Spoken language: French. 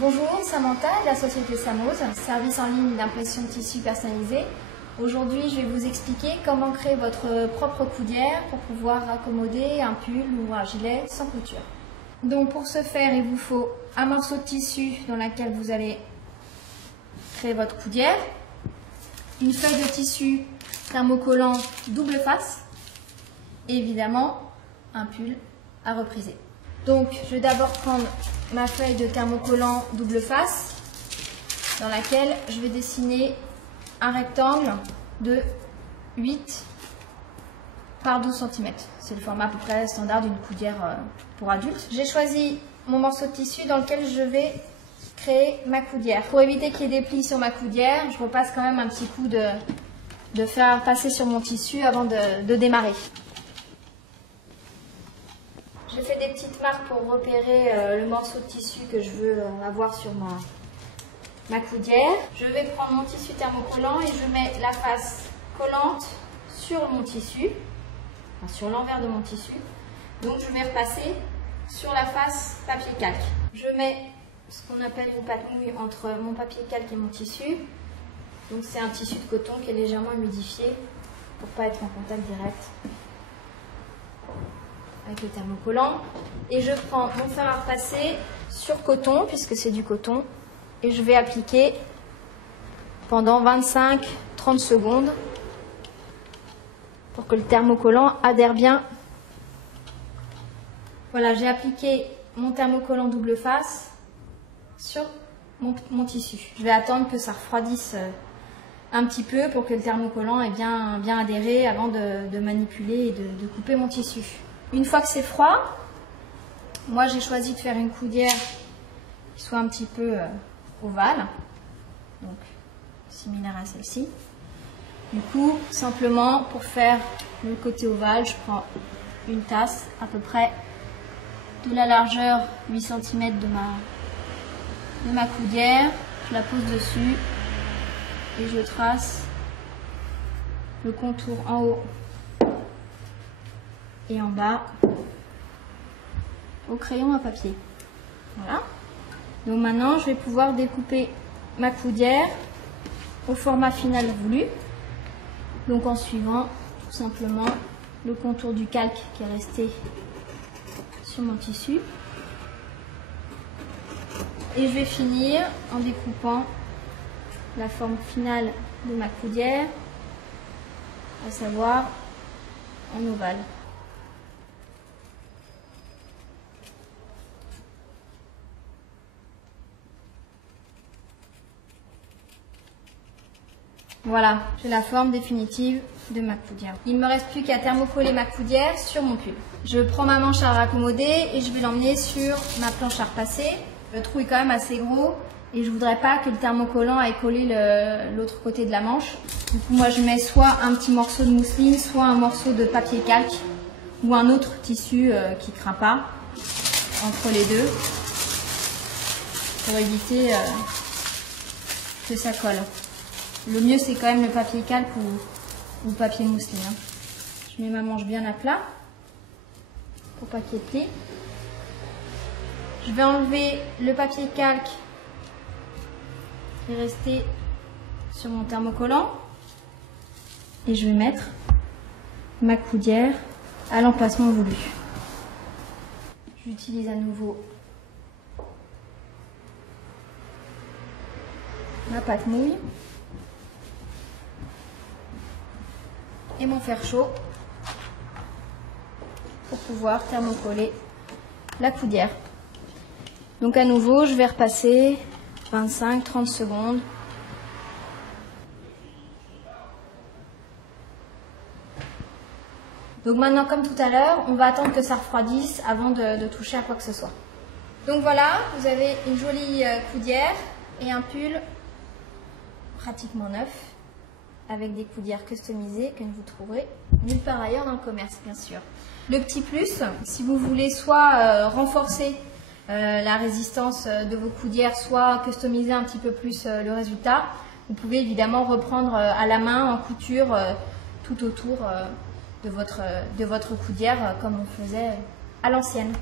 Bonjour, Samantha de la société Samos, service en ligne d'impression de tissu personnalisé. Aujourd'hui, je vais vous expliquer comment créer votre propre coudière pour pouvoir accommoder un pull ou un gilet sans couture. Donc pour ce faire, il vous faut un morceau de tissu dans lequel vous allez créer votre coudière, une feuille de tissu thermocollant double face et évidemment un pull à repriser. Donc je vais d'abord prendre ma feuille de thermocollant double face dans laquelle je vais dessiner un rectangle de 8 par 12 cm. C'est le format à peu près standard d'une coudière pour adultes. J'ai choisi mon morceau de tissu dans lequel je vais créer ma coudière. Pour éviter qu'il y ait des plis sur ma coudière, je repasse quand même un petit coup de fer passer sur mon tissu avant de démarrer. J'ai fait des petites marques pour repérer le morceau de tissu que je veux avoir sur ma coudière. Je vais prendre mon tissu thermocollant et je mets la face collante sur mon tissu, enfin sur l'envers de mon tissu. Donc je vais repasser sur la face papier calque. Je mets ce qu'on appelle une pâte mouille entre mon papier calque et mon tissu. Donc c'est un tissu de coton qui est légèrement humidifié pour ne pas être en contact direct avec le thermocollant. Et je prends mon fer à repasser sur coton, puisque c'est du coton, et je vais appliquer pendant 25-30 secondes pour que le thermocollant adhère bien. Voilà, j'ai appliqué mon thermocollant double face sur mon tissu. Je vais attendre que ça refroidisse un petit peu pour que le thermocollant ait bien adhéré avant de manipuler et de couper mon tissu. Une fois que c'est froid, moi j'ai choisi de faire une coudière qui soit un petit peu ovale, donc similaire à celle-ci. Du coup, simplement pour faire le côté ovale, je prends une tasse à peu près de la largeur 8 cm de ma coudière, je la pose dessus et je trace le contour en haut et en bas au crayon à papier. Voilà. Donc maintenant, je vais pouvoir découper ma coudière au format final voulu. Donc en suivant tout simplement le contour du calque qui est resté sur mon tissu. Et je vais finir en découpant la forme finale de ma coudière, à savoir en ovale. Voilà, j'ai la forme définitive de ma coudière. Il ne me reste plus qu'à thermocoller ma coudière sur mon pull. Je prends ma manche à raccommoder et je vais l'emmener sur ma planche à repasser. Le trou est quand même assez gros et je voudrais pas que le thermocollant ait collé l'autre côté de la manche. Du coup, moi je mets soit un petit morceau de mousseline, soit un morceau de papier calque ou un autre tissu qui craint pas entre les deux pour éviter que ça colle. Le mieux, c'est quand même le papier calque ou papier mousseline. Je mets ma manche bien à plat pour pas qu'il y ait de plis. Je vais enlever le papier calque qui est resté sur mon thermocollant et je vais mettre ma coudière à l'emplacement voulu. J'utilise à nouveau ma pâte mouille et mon fer chaud pour pouvoir thermocoller la coudière. Donc à nouveau, je vais repasser 25-30 secondes. Donc maintenant, comme tout à l'heure, on va attendre que ça refroidisse avant de toucher à quoi que ce soit. Donc voilà, vous avez une jolie coudière et un pull pratiquement neuf, avec des coudières customisées que vous trouverez nulle part ailleurs dans le commerce, bien sûr. Le petit plus, si vous voulez soit renforcer la résistance de vos coudières, soit customiser un petit peu plus le résultat, vous pouvez évidemment reprendre à la main en couture tout autour de votre coudière comme on faisait à l'ancienne.